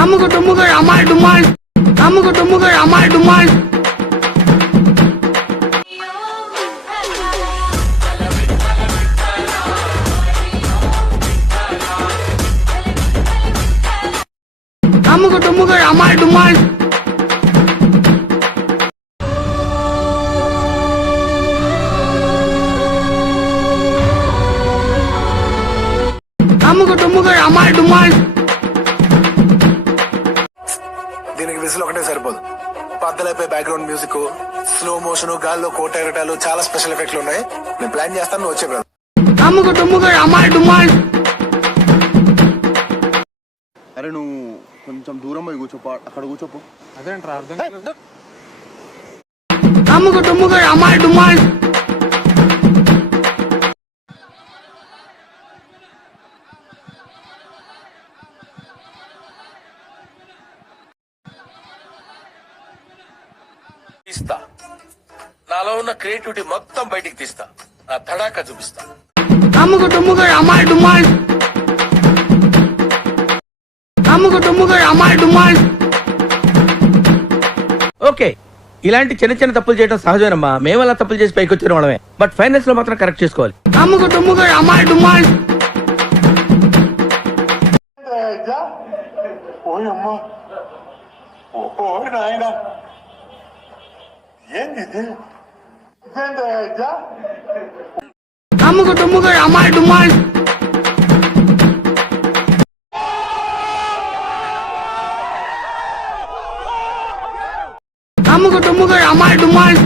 అమ్ముకు టుమ్ముకు అమ్మాయి డుమ్మాల్ అమ్ముకు టుమ్ముకు అమ్మాయి డుమ్మాల్ అమ్ముకు టుమ్ముకు అమ్మాయి డుమ్మాల్ అమ్ముకు టుమ్ముకు అమ్మాయి డుమ్మాల్ దీనికి విజిల్ ఒకటే సరిపోదు. పద్దలైపోయి బ్యాక్గ్రౌండ్ మ్యూజిక్, స్లో మోషన్, గాల్లో కోటెగటాలు, చాలా స్పెషల్ ఎఫెక్ట్లు ఉన్నాయి. నేను ప్లాన్ చేస్తాను, నువ్వు వచ్చే బ్రదర్. అమ్ముకు టుమ్ముకు అమ్మాయి డుమ్మాల్. అరే నువ్వు కొంచెం దూరం పోయి కూర్చోపో, అక్కడ కూర్చోపో. అదేంట్రా అర్థం కాలేదు. అమ్ముకు టుమ్ముకు అమ్మాయి డుమ్మాల్. తీస్తా, నాలో ఉన్న క్రియేటివిటీ మొత్తం బయటికి తీస్తా, నా తడాకా చూపిస్తా. అమ్ముకు టుమ్ముకు అమ్మాయి డుమ్మాల్. అమ్ముకు టుమ్ముకు అమ్మాయి డుమ్మాల్. ఓకే, ఇలాంటి చిన్న చిన్న తప్పులు చేయడం సహజమేనమ్మా. మేము అలా తప్పులు చేసి పైకి వచ్చిన వాళ్ళమే. బట్ ఫైనాన్స్ లో మాత్రం కరెక్ట్ చేసుకోవాలి. అమ్ముకు టుమ్ముకు అమ్మాయి డుమ్మాల్. అమ్ముకు టుమ్ముకు అమ్మాయి డుమ్మాల్. అమ్ముకు టుమ్ముకు అమ్మాయి డుమ్మాల్.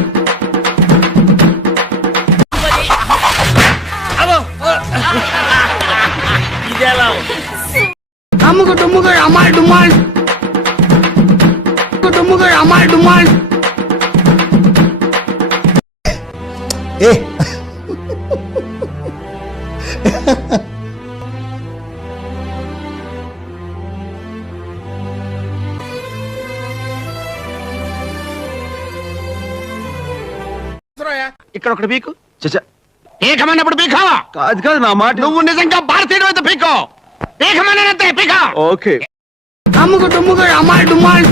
అమ్ముకు టుమ్ముకు అమ్మాయి డుమ్మాల్. టుమ్ముకు అమ్మాయి డుమ్మాల్. ఇక్కడ ఒకటి పీకు. పీకమన్నప్పుడు పీకావా? కాదు కాదు, నా మాట నువ్వు నిజంగా భారతీయుడు అయితే పీకో. పీకమన్నంతే పీకా. ఓకే. అమ్ముకు టుమ్ముకు అమ్మాయి డుమ్మాల్.